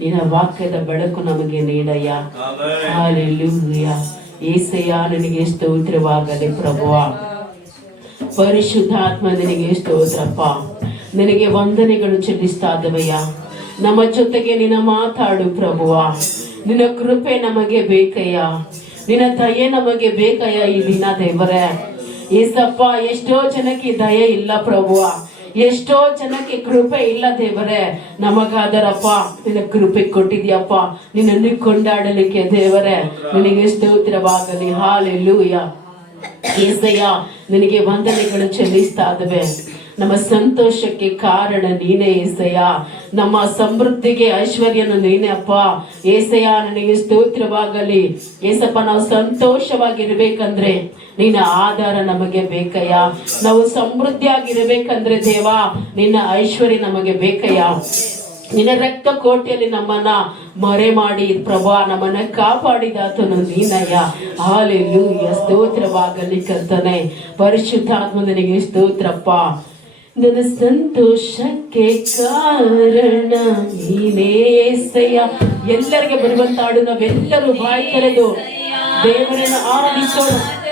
ನಿನ್ನ ವಾಕ್ಯದ ಬೆಳಕು ನಮಗೆ ನೀಡಯ್ಯ. ಹಲ್ಲೆಲೂಯಾ. యేసయ్య ನಿನಗೆ ಸ್ತೋತ್ರವಾಗಲಿ ಪ್ರಭುವ. ಪರಿಶುದ್ಧಾತ್ಮ ನಿನಗೆ ಸ್ತೋತ್ರಪ್ಪ. ನಿನಗೆ ವಂದನೆಗಳು ಚೆಲ್ಲಿಸ್ತಾ ಇದ್ದವಯ್ಯ. ನಮ್ಮ ಜೊತೆಗೆ ನಿನ್ನ ಮಾತಾಡು ಪ್ರಭುವ. ನಿನ್ನ ಕೃಪೆ ನಮಗೆ ಬೇಕಯ್ಯ. ನಿನ್ನ ದಯೆ ನಮಗೆ ಬೇಕಯ್ಯ ಈ ದಿನ ದೇವರೇ. ಏಸಪ್ಪ, ಎಷ್ಟೋ ಜನಕ್ಕೆ ದಯೆ ಇಲ್ಲ ಪ್ರಭುವ, ಎಷ್ಟೋ ಜನಕ್ಕೆ ಕೃಪೆ ಇಲ್ಲ ದೇವರೇ. ನಮಗಾದರಪ್ಪ ನಿನ್ನ ಕೃಪೆ ಕೊಟ್ಟಿದ್ಯಪ್ಪ. ನಿನ್ನನ್ನು ಕೊಂಡಾಡಲಿಕ್ಕೆ ದೇವರೇ ನಿನಗೆ ಸ್ತೋತ್ರವಾಗಲಿ. ಹಲ್ಲೆಲೂಯಾ. యేసయ్య ನಿನಗೆ ವಂದನೆಗಳು ಚೆಲ್ಲಿಸ್ತಾ ಇದ್ದೇವೆ. ನಮ್ಮ ಸಂತೋಷಕ್ಕೆ ಕಾರಣ ನೀನೇ యేసయ్య. ನಮ್ಮ ಸಮೃದ್ಧಿಗೆ ಐಶ್ವರ್ಯನು ನೀನೇ ಅಪ್ಪ. యేసయ్య ನನಗೆ ಸ್ತೋತ್ರವಾಗಲಿ. యేಸಪ್ಪ, ನಾವು ಸಂತೋಷವಾಗಿರ್ಬೇಕಂದ್ರೆ ನಿನ್ನ ಆಧಾರ ನಮಗೆ ಬೇಕಯ್ಯ. ನಾವು ಸಮೃದ್ಧಿಯಾಗಿರ್ಬೇಕಂದ್ರೆ ದೇವಾ ನಿನ್ನ ಐಶ್ವರ್ಯ ನಮಗೆ ಬೇಕಯ್ಯ. ನಿನ್ನ ರಕ್ತ ಕೋಟೆಯಲ್ಲಿ ನಮ್ಮನ್ನ ಮರೆ ಮಾಡಿ ಪ್ರಭಾ ನಮ್ಮನ್ನ ಕಾಪಾಡಿದಾತನು ನೀನಯ್ಯ. ಹಲ್ಲೆಲೂಯಾ. ಸ್ತೋತ್ರವಾಗಲಿ ಕರ್ತನೇ. ಪರಿಶುದ್ಧಾತ್ಮ ನಿನಗೆ ಸ್ತೋತ್ರಪ್ಪ. ನನ್ನ ಸಂತೋಷಕ್ಕೆ ಕಾರಣ ನೀನೇ యేసయ్య. ಎಲ್ಲರಿಗೆ ಬರುವಂತ ಹಾಡು ನಾವೆಲ್ಲರೂ ಬಾಯಿ ತೆರೆದು ದೇವರನ್ನು ಆರಾಧಿಸೋಣ.